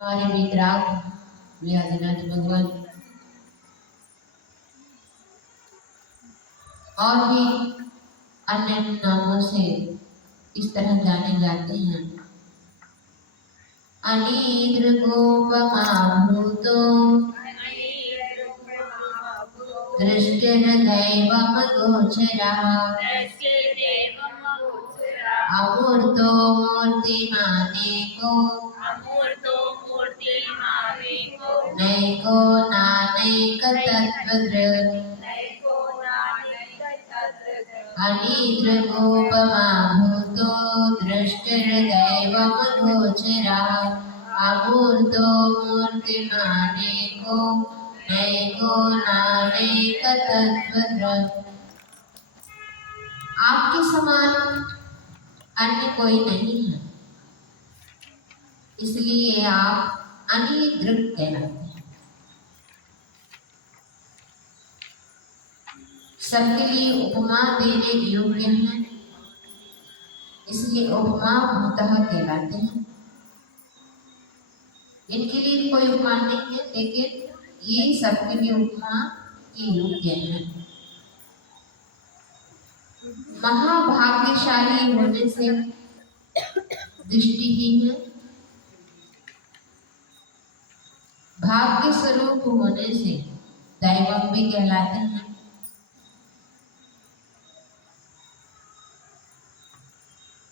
हमारे वितराग व्यासनाथ भगवान और भी अन्य नामों से इस तरह जाने जाते हैं। अनीद्र गोपमाभूतो दृष्टिर्दैवं गोचरः अमूर्तो मूर्तिमानेको नैको नानैकतत्त्वदृक् अनिद्रगोपमाभूतो दृष्टिर्दैवं गोचरः अमूर्तो मूर्तिमानेको नैको नानैकतत्त्वदृक्। आपके समान अन्य कोई नहीं है, इसलिए आप अनिदृक कहलाते हैं। सबके लिए उपमा देने योग्य हैं, इसलिए उपमा भूतः कहलाते हैं। इनके लिए कोई उपमा नहीं है, लेकिन ये सबके लिए उपमा के योग्य हैं। महाभाग्यशाली होने से दृष्टिहीन है, भाग्य स्वरूप होने से दैवम भी कहलाते हैं।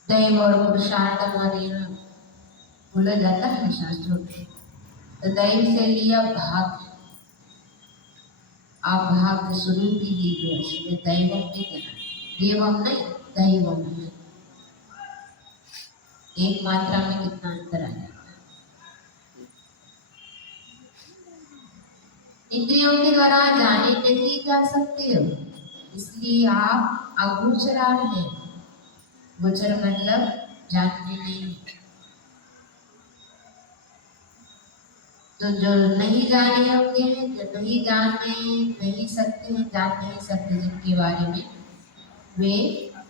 दैव और पुरुषार्थ हमारे यहाँ बोला जाता है शास्त्रों में। तो दैव से लिया भाग्य, आप भाग्य स्वरूप ही लीजिए, इसलिए दैवम भी कहना, देवम नहीं दैवम है। एक मात्रा में कितना अंतर आ जाता है। इंद्रियों के द्वारा जाने नहीं जा सकते हो, इसलिए आप अगोचरार हैं। गोचर मतलब जानने नहीं। तो जो नहीं जाने होंगे, जो नहीं जानने नहीं सकते हैं, जान नहीं सकते जिनके बारे में, वे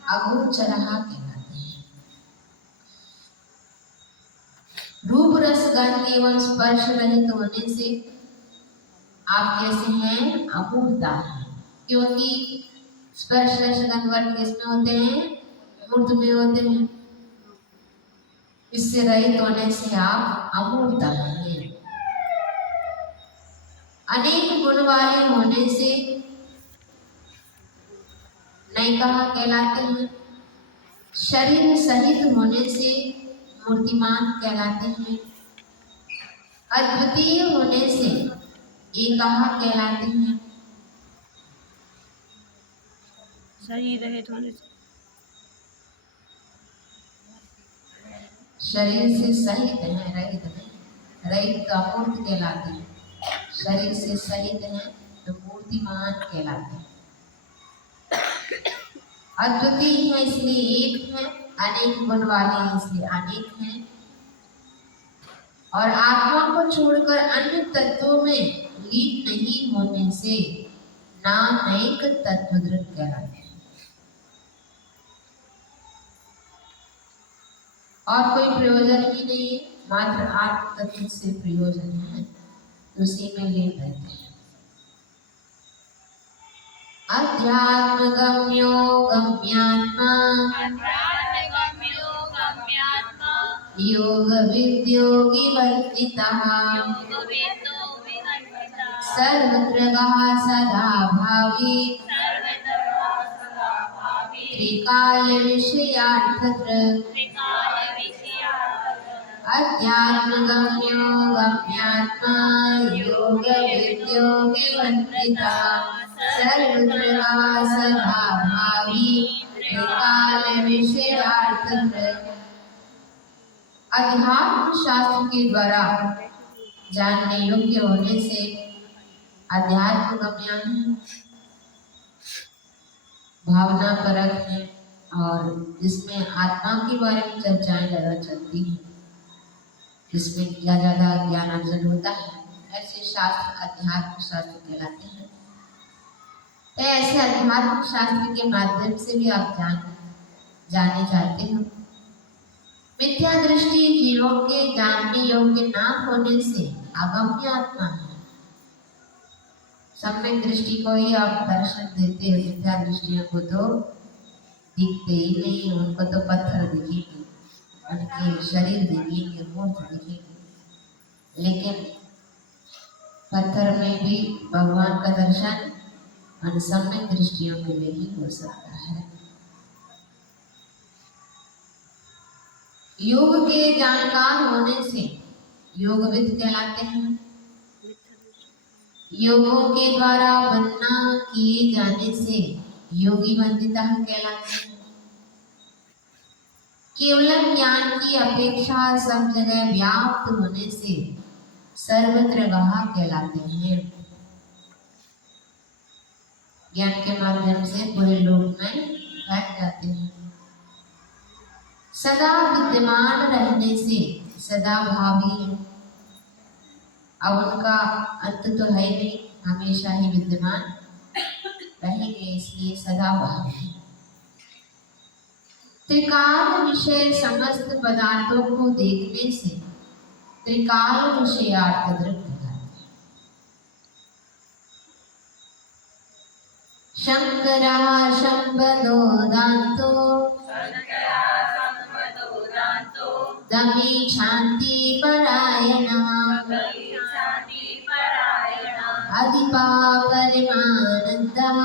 अगोचरहा कहलाते हैं। रूप रस गंध एवं स्पर्श रहित होने से आप कैसे हैं? अमूर्ता है, क्योंकि स्पर्श रस गंध वर्ग किसमें होते हैं? मूर्त में होते हैं। इससे रहित होने से आप अमूर्ता हैं। अनेक गुण वाले होने से नैकः कहलाते हैं। शरीर सहित होने से मूर्तिमान कहलाते हैं। अद्वितीय होने से एकः कहलाते हैं। शरीर रहित होने से, शरीर से सहित है, रहित नहीं। रहित तो अमूर्त कहलाते हैं, शरीर से सहित है तो मूर्तिमान कहलाते हैं। अद्वितीय है इसलिए एक है, अनेक गुण वाले हैं इसलिए अनेक हैं, और आत्मा को छोड़कर अन्य तत्वों में लीन नहीं होने से नानैक तत्वदृक् कहलाते हैं। और कोई प्रयोजन ही नहीं है, मात्र आत्म तत्व से प्रयोजन है, उसी में लीन रहते हैं। अध्यात्म गम्यो गम्यात्मा योग विद्योगी वर्तितः सर्वत्र सदा भावी त्रिकाल विषयार्थदृक्। अध्यात्म गम्यो गम्यात्मा योग विद्योगी वर्तितः सर्वत्र सदा भावी त्रिकाल विषयार्थदृक्। अध्यात्म शास्त्र के द्वारा जानने योग्य होने से अध्यात्म गम्य है, भावना परक है, और जिसमें आत्मा के बारे में चर्चाएं ज्यादा चलती हैं, जिसमें ज्यादा ज्ञान अर्जन होता है, ऐसे शास्त्र अध्यात्म शास्त्र कहलाते हैं। ऐसे अध्यात्म शास्त्र के माध्यम से भी आप जाने चाहते हो मिथ्या दृष्टि जीवों के जानने योग्य न होने से अगम्य आत्मा है। सम्यक दृष्टि को ही आप दर्शन देते हो, मिथ्या दृष्टियों को तो दिखते ही नहीं, उनको तो पत्थर दिखेंगे, उनके शरीर दिखेंगे, मूर्त दिखेंगे, लेकिन पत्थर में भी भगवान का दर्शन और सम्यक दृष्टियों के लिए ही हो सकता है। योग के जानकार होने से योगविद कहलाते हैं। योगों के द्वारा वंदना किए जाने से योगी वंदिता कहलाते हैं। केवल ज्ञान की अपेक्षा सब जगह व्याप्त होने से सर्वत्र वहा कहलाते हैं। ज्ञान के माध्यम से पूरे लोक में फैल जाते हैं। सदा विद्यमान रहने से सदा भावी है। अब उनका अंत तो है नहीं, हमेशा ही विद्यमान रहेंगे, इसलिए सदा भावी है। त्रिकाल विषय समस्त पदार्थों को देखने से त्रिकाल विषयार्थ दृष्टि शंकरा शंबदो दांतो दमी शांति परायणा अधिपा परिमानंदः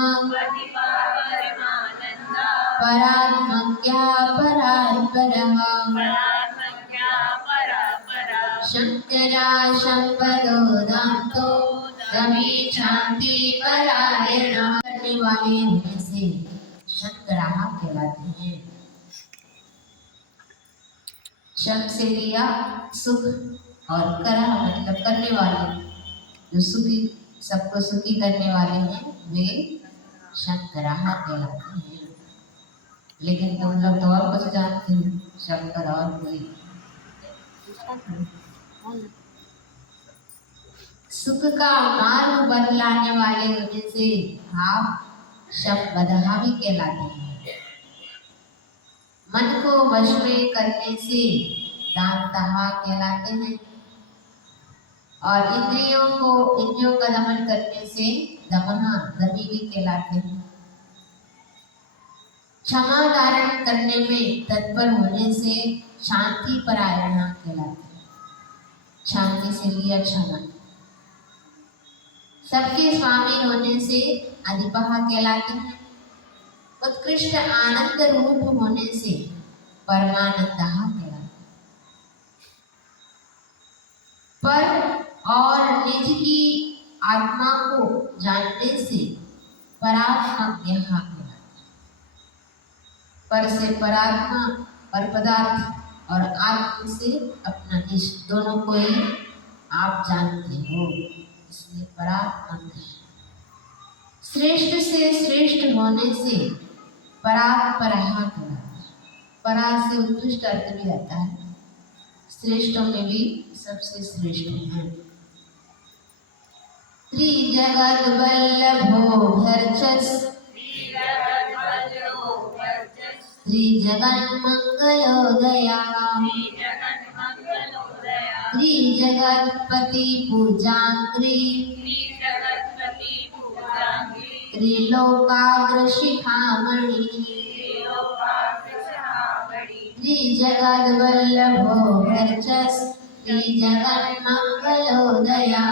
परात्मज्ञा परात्परः शंकरा शंबदो दांतो दमी शांति परायणा करने वाले होने से शंकरा कहलाते हैं। शम से लिया सुख और करा मतलब करने वाले, जो सुखी सबको सुखी करने वाले हैं वे शंकरा कहलाते हैं। लेकिन तुम लोग तो और कुछ जानते हो, शंकर और कोई सुख का मार्ग बदलाने वाले होने से आप शंबदहा भी कहलाते हैं। मन को वश में करने से दांतहा कहलाते हैं और इंद्रियों का दमन करने से दमहा दमी भी कहलाते हैं। क्षमा धारण करने में तत्पर होने से शांति परायणा कहलाते हैं। शांति से लिया क्षमा। सबके स्वामी होने से अधिपहा कहलाते हैं। उत्कृष्ट आनंद रूप होने से परमानंदः कहलाते हैं। पर और निज की आत्मा को जानने से परात्मज्ञः कहलाते हैं। पर से परात्मा, पर पदार्थ और आत्मा से अपना निज, दोनों को ही आप जानते हो, इसलिए परात्मज्ञ है। श्रेष्ठ से श्रेष्ठ होने से परात्परः कहलाते हैं। परा से उत्कृष्ट अर्थ भी आता है, श्रेष्ठों में भी सबसे श्रेष्ठ हैं। त्रिजगत वल्लभो भर्चस् त्रिजगन् मंगलोदया त्रिजगत्पति पूजांग्री त्रिलोकाग्र शिखामणि त्रिजगद्वल्लभो वर्चस् त्रिजगन् मंगलोदया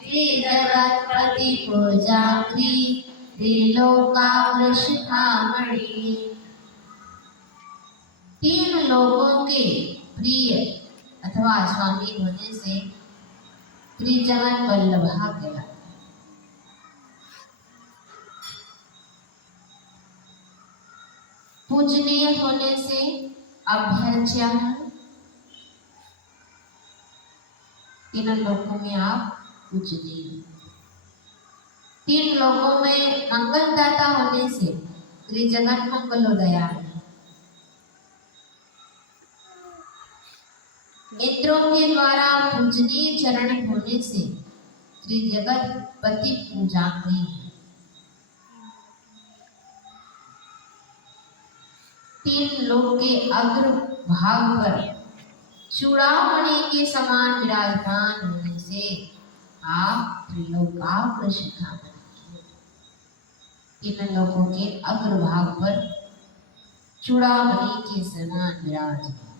त्रिजगत्पति पूजांग्री त्रिलोकाग्र शिखामणि। तीन लोगों के प्रिय अथवा स्वामी होने से त्रिजगन वल्लभा कहलाते हैं। पूजनीय होने से अभ्यर्च्य, तीन लोगों में आप पूजनीय। तीन लोगों में मंगलदाता होने से त्रिजगन मंगलोदया। इंद्रों के द्वारा पूजनीय चरण होने से त्रिजगत पति पूजाग्री। तीन लोक के अग्र भाग पर चूड़ामणि के समान विराजमान होने से आप त्रिलोकाग्र शिखामणि, तीन लोगों के अग्रभाग पर चूड़ामणि के समान विराजमान।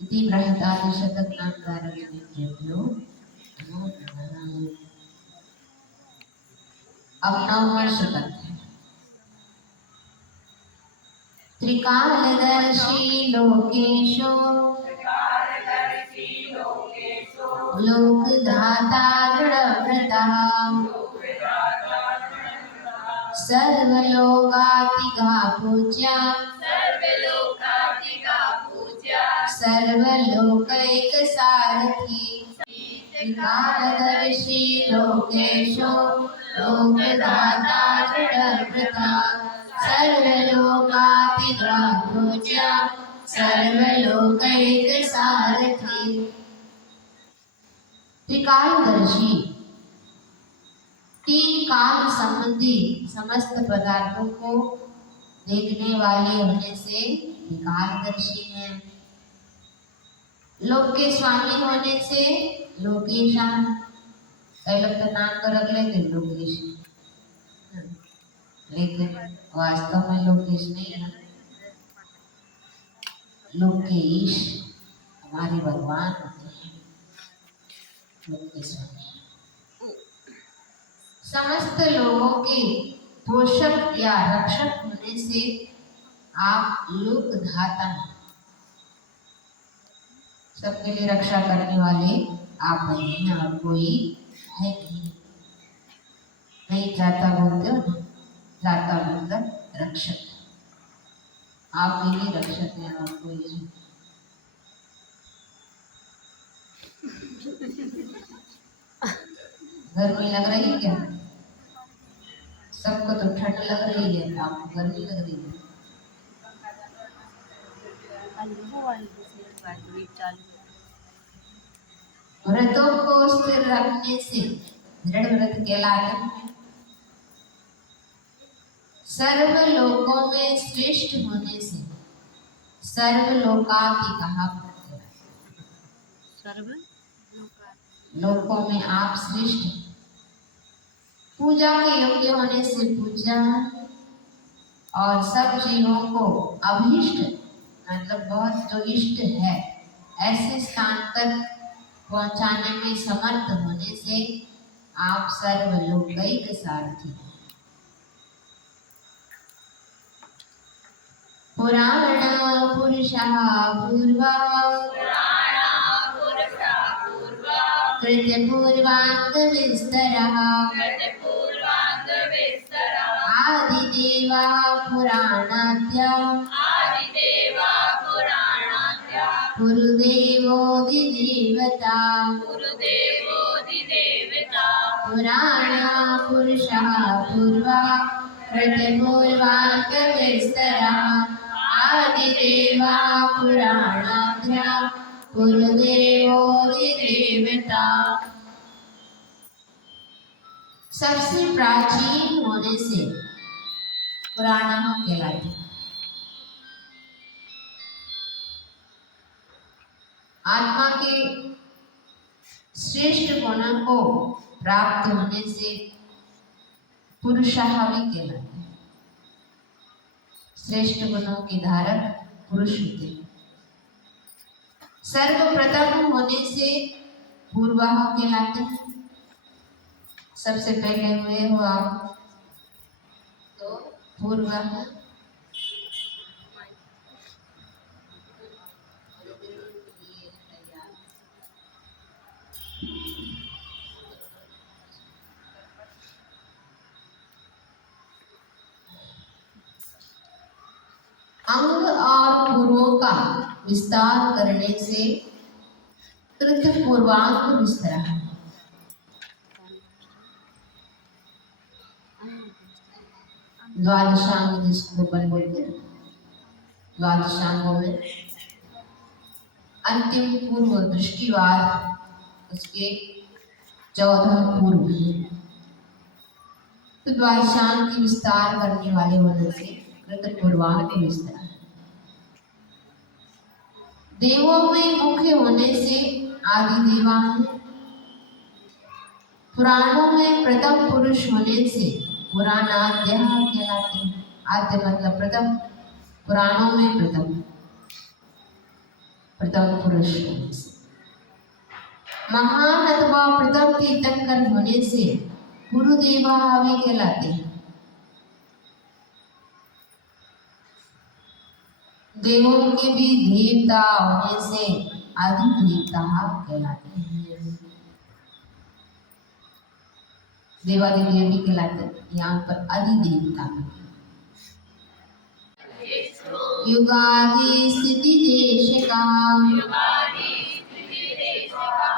इति बृहदादिशतकनामकारकेभ्यो नमो नमः। अब नववां शतक है। त्रिकालदर्शी लोकेशो लोकधाता दृढ़व्रता सर्वलोकातिगा पूज्या सर्वलोकैक सारथी त्रिकालदर्शी लोकेशो लोकधाता दृढ़व्रता सर्वलोकातिगा पूज्या सर्वलोकैक सारथी। त्रिकालदर्शी, तीन काल संबंधी समस्त पदार्थों को देखने वाले होने से त्रिकालदर्शी है। लोक के स्वामी होने से लोकेशान, कई लोग तो नाम तो रख लेते लोकेश, लेकिन वास्तव में लोकेश नहीं है। लोकेश हमारे भगवान होते हैं। लोकेश समस्त लोगों के पोषक या रक्षक होने से आप लोकधाता हैं। सबके लिए रक्षा करने वाले आप ही हैं और कोई है नहीं। नहीं जाता बोलते हो ना, जाता मतलब रक्षक, आप ही रक्षक हैं और कोई है। गर्मी लग रही है क्या? सबको तो ठंड लग रही है, आपको गर्मी लग रही है। व्रतों को स्थिर रखने से दृढ़ व्रत कहलाते हैं। सर्वलोकों में श्रेष्ठ होने से सर्वलोकाधिकः, सर्व लोकों में आप श्रेष्ठ, पूजा के योग्य होने से पूजा, और सब जीवों को अभीष्ट मतलब बहुत जो इष्ट है ऐसे स्थान तक पहुंचाने में समर्थ होने से आप सर्वलोकैक सारथी हैं। पुराण पुरुषः पूर्वः कृत्य पूर्वांग विस्तरः आदिदेवा पुराणाद्या पुरुदेवोऽधिदेवता पुराण पुरुषः पूर्वः कृत्य पूर्वांग विस्तरः आदिदेवा पुराणाद्या पुरुदेवोऽधिदेवता। सबसे प्राचीन होने से पुराण कहलाते हैं। आत्मा के श्रेष्ठ गुणों को प्राप्त होने से पुरुषः भी कहलाते हैं। श्रेष्ठ गुणों के धारक पुरुष होते हैं। सर्वप्रथम होने से पूर्वः कहलाते हैं। सबसे पहले हुए हो आप तो पूर्वः। अंग और पुरों का विस्तार करने से कृत पूर्वांग विस्तरा है। द्वादशांग जिसको बोलते हैं, द्वादशांगों में अंतिम पूर्व दृष्टिवाद उसके 14 पूर्व हैं। तो द्वादशांग की विस्तार करने वाले होने से ऋतुपूर्वाक विस्तार। देवों में मुख्य होने से आदि देवा है। पुराणों में प्रथम पुरुष होने से पुराणाद्य कहलाते हैं। आद्य मतलब प्रथम, पुराणों में प्रथम पुरुष होने से। महान अथवा प्रथम तीर्थंकर होने से गुरुदेवा हवि कहलाते हैं। देवों के भी देवता होने से आदि देवता कहलाते हैं। देवादि देवी कहलाते हैं, यहाँ पर आदि देवता। युगादि स्थिति देश का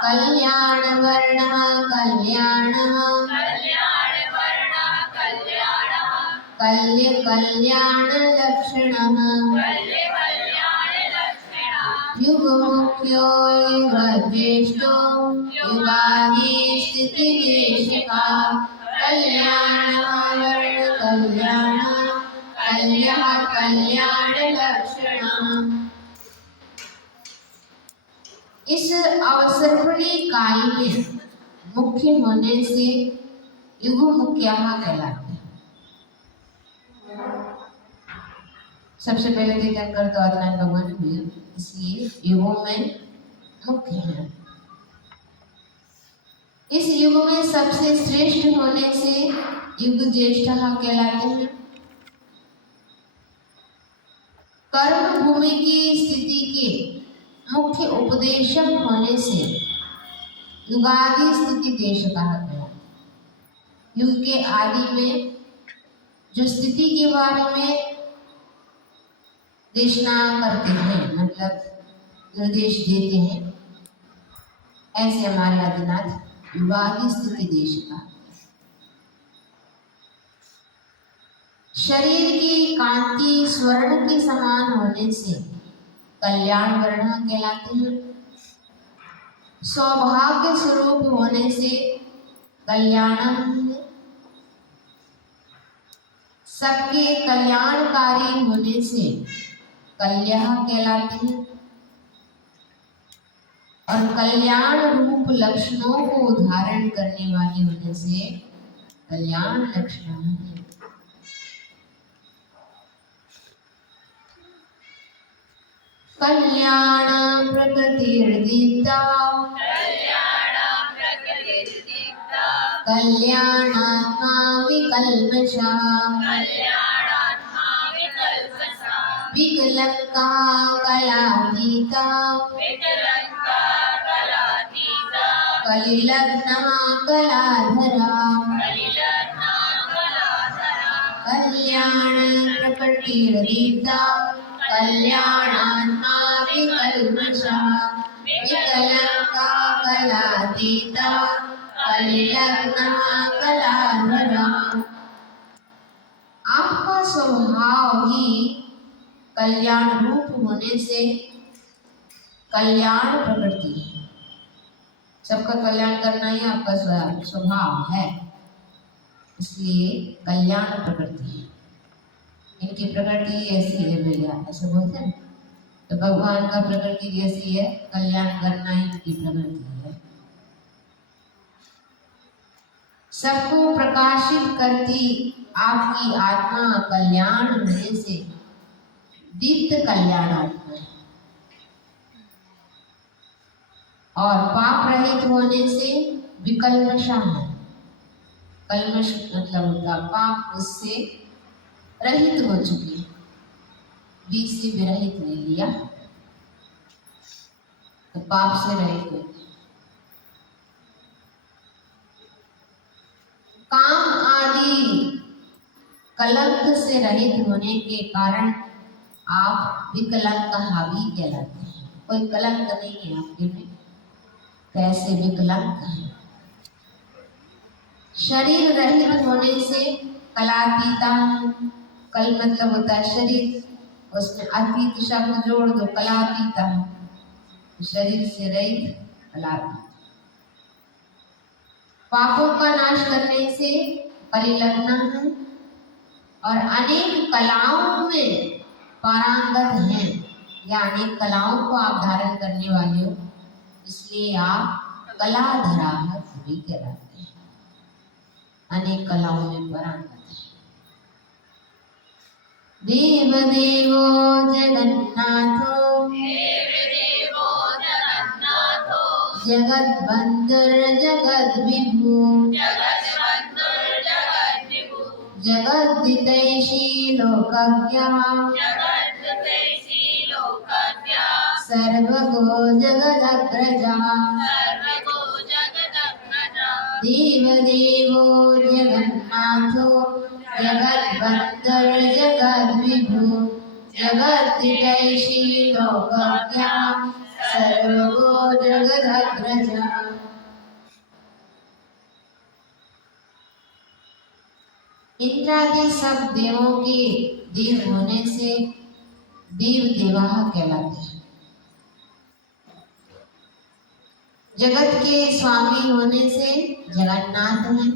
कल्याण वर्ण कल्याण कल्याण लक्षण युग मुख्यो युग ज्येष्ठो युगादि स्थिति देश का कल्याण वर्ण कल्याण कल्याण लक्षण। इस अवसर्पणी काल में मुख्य होने से युग मुख्या कहलाते हैं। सबसे पहले तीर्थंकर तो आदिनाथ भगवान हुए, इसलिए युगों में मुख्य है। इस युग में सबसे श्रेष्ठ होने से युग ज्येष्ठ कहलाते हैं। कर्म भूमि की स्थिति के मुख्य उपदेशक होने से युगादि स्थिति देश कहा गया। युग के आदि में जो स्थिति के बारे में देशना करते हैं, मतलब निर्देश देते हैं, ऐसे हमारे आदिनाथ युगादि स्थिति देश का। शरीर की कांति स्वर्ण के समान होने से कल्याण वर्ण कहलाते हैं। सौभाग्य स्वरूप होने से कल्याणम, सबके कल्याणकारी होने से कल्याण कहलाते हैं। और कल्याण रूप लक्षणों को धारण करने वाली होने से कल्याण लक्षण है। कल्याण प्रकृतिर्दीप्ता कल्याणात्मा विकल्मषा विकलंका कलातीता कलिलग्ना कलाधरा। कल्याण प्रकृतिर्दीप्ता कल्याणात्मा विकल्मषा विकलंका कलातीता कलिलग्ना कलाधरा। आपका स्वभाव ही कल्याण रूप होने से कल्याण प्रकृति है। सबका कल्याण करना ही आपका स्वभाव है, इसलिए कल्याण प्रकृति है। इनकी प्रकृति ऐसी है भैया, ऐसे बोलते हैं। तो भगवान का प्रकृति जैसी है, कल्याण करना ही इनकी प्रकृति है। सबको प्रकाशित करती आपकी आत्मा कल्याण होने से दीप्त कल्याण आत्मा है। और पाप रहित होने से विकल्मषा है। कल्मष मतलब होता पाप, उससे रहित हो चुकी, बीज से विरहित ले लिया तो पाप से रहित हो गई। काम आदि कलंक से रहित होने के कारण आप विकलंक हावी कहलाते हैं। कोई कलंक नहीं है आपके में, कैसे विकलंक है। शरीर रहित होने से कलातीता, कल मतलब होता है शरीर, उसमें अतीत शब्द जोड़ दो, कलातीता, शरीर से रहित कलातीत। पापों का नाश करने से परिलग्न है और अनेक कलाओं में पारंगत हैं, या अनेक कलाओं को आप धारण करने वाले हो, इसलिए आप कलाधरा कवि कहलाते हैं। अनेक कलाओं में पारंगत है। देव देवो जगन्नाथो, जगत बंधुर जगत विभु, जगद्दितैषी लोकज्ञः, सर्वगो जगदग्रजः। देव देवो जगन्नाथो, जगद्बन्धुर जगद्विभु, जगद्दितैषी लोकज्ञः, सर्वगो जगदग्रजः। इंद्रादि सब देवों के देव होने से देव देवाह कहलाते हैं। जगत के स्वामी होने से जगन्नाथ हैं।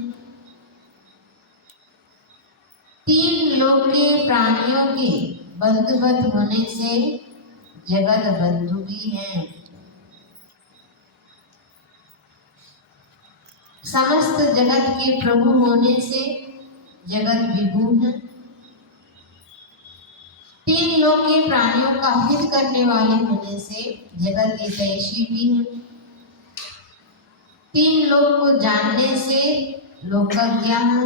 तीन लोक के प्राणियों के बंधुवत होने से जगत बंधु भी हैं। समस्त जगत के प्रभु होने से जगत विभु है। तीन लोक के प्राणियों का हित करने वाले होने से जगत हितैषी भी है। तीन लोक को जानने से लोकज्ञ है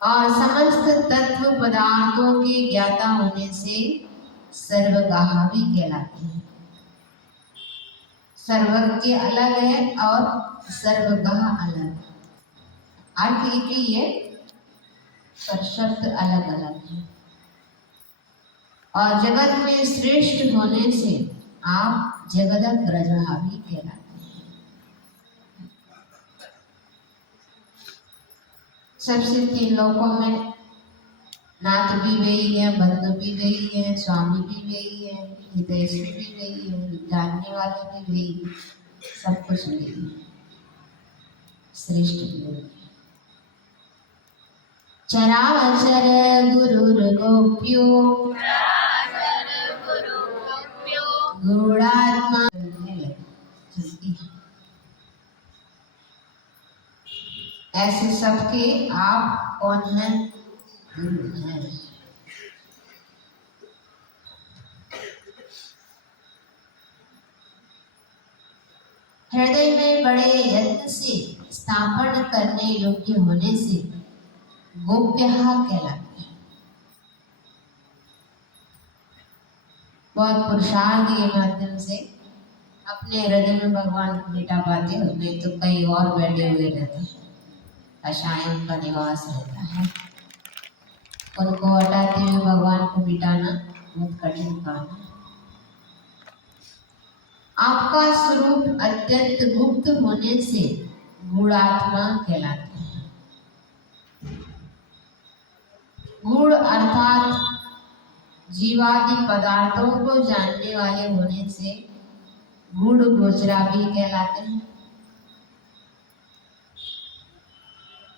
और समस्त तत्व पदार्थों के ज्ञाता होने से सर्वगाह भी कहलाते हैं। सर्वज्ञ अलग है और सर्वगाह अलग। अर्थ एक ही है पर शब्द अलग अलग है। और जगत में श्रेष्ठ होने से आप जगदग्रजः भी कहलाते हैं। सबसे तीन लोकों में नाथ भी वही है, बंधु भी वही है, स्वामी भी वही है, हितैषी भी वही है, जानने वाले भी वही, सब कुछ वही है, श्रेष्ठ भी वही है। चराचर गुरुर्गोप्यो गूढ़ात्मा चलती है। ऐसे सबके आप कौन हैं? गुरु हैं। हृदय में बड़े यत्न से स्थापन करने योग्य होने से गोप्यः कहलाते हैं। बहुत पुरुषार्थ के माध्यम से अपने हृदय में भगवान को बिठा पाते हो, नहीं तो कहीं और बैठे हुए रहते हैं। अशाएं उनका निवास रहता है। उनको हटाते हुए भगवान को बिठाना बहुत कठिन काम है। आपका स्वरूप अत्यंत गुप्त होने से गूढ़ात्मा कहलाते हैं। गूढ़ अर्थात जीवादि पदार्थों को जानने वाले होने से गूढ़ गोचरा भी कहलाते हैं।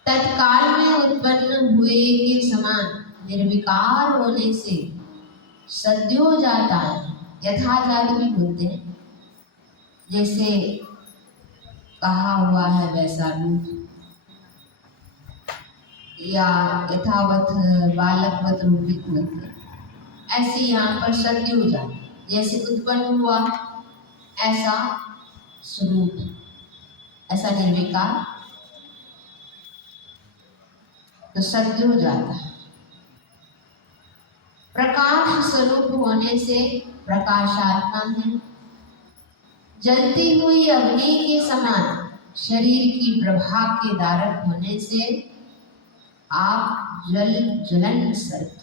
तत्काल में उत्पन्न हुए के समान निर्विकार होने से सद्यो जाता है, यथाजात भी बोलते हैं। जैसे कहा हुआ है वैसा रूप, या यथावत बालकवत रूपित बोलते हैं। ऐसे यहाँ पर सद्यो जाता, जैसे उत्पन्न हुआ ऐसा स्वरूप, ऐसा निर्विकार, तो सद्य हो जाता है। प्रकाश स्वरूप होने से प्रकाशात्मा है। जलती हुई अग्नि के समान शरीर की प्रभा के धारक होने से आप जलन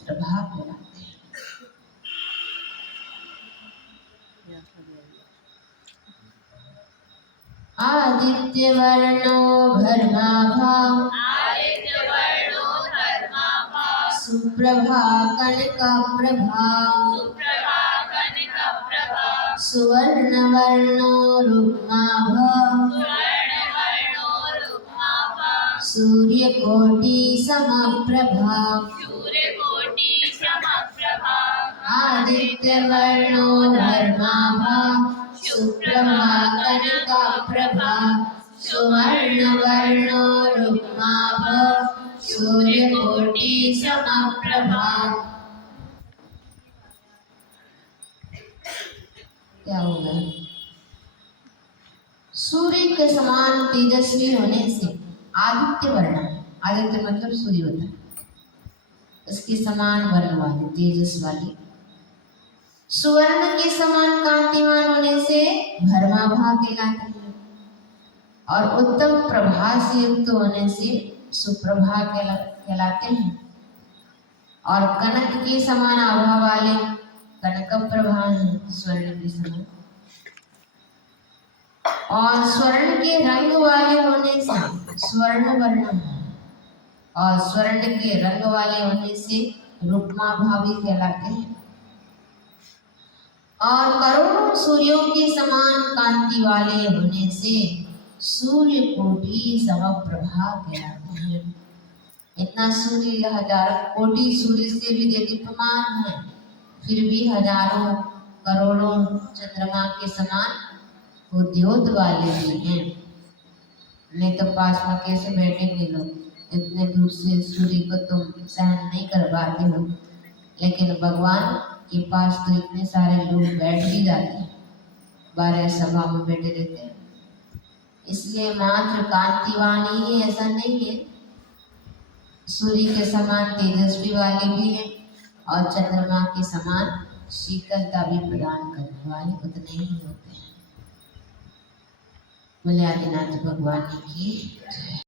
प्रभा कहलाते हैं। आदित्य वर्णो भर्माभा सुप्रभा कनक प्रभा सुवर्ण वर्णो रुक्माभ सूर्यकोटि समप्रभा सूर्यकोटि समप्रभा आदित्यवर्णो धर्माभा सुप्रभा कनकप्रभा सुवर्णवर्णो रुक्माभा सूर्यकोटि समप्रभा। क्या होगा? सूर्य के समान तेजस्वी होने से आदित्य वर्ण, आदित्य मतलब सूर्य होता है, उसके समान वर्ण वाले, तेजस वाली। सुवर्ण के समान कांतिमान होने से भर्माभा कहलाते हैं, और उत्तम प्रभा से युक्त होने से सुप्रभा कहलाते हैं। और कनक के समान आभा वाले कनक प्रभा हैं, स्वर्ण के समान। और स्वर्ण के रंग वाले होने से स्वर्ण वर्ण है, और स्वर्ण के रंग वाले होने से रुक्मा भावी कहलाते हैं। और करोड़ों सूर्यों के समान कांति वाले होने से सूर्य कोटि समप्रभा कहलाते हैं। इतना सूर्य हजार कोटि सूर्य से भी दीप्यमान है, फिर भी हजारों करोड़ों चंद्रमा के समान वो द्योत वाले भी हैं। नहीं तो पास में कैसे बैठेंगे लोग? इतने दूर से सूर्य को तुम सहन नहीं कर पाते हो, लेकिन भगवान के पास तो इतने सारे लोग बैठ भी जाते हैं, 12 सभा में बैठे रहते हैं। इसलिए मात्र कांतिवान ही है ऐसा नहीं है, सूर्य के समान तेजस्वी वाले भी हैं और चंद्रमा के समान शीतलता भी प्रदान करने वाले उतने ही होते हैं। बोले आदिनाथ भगवान की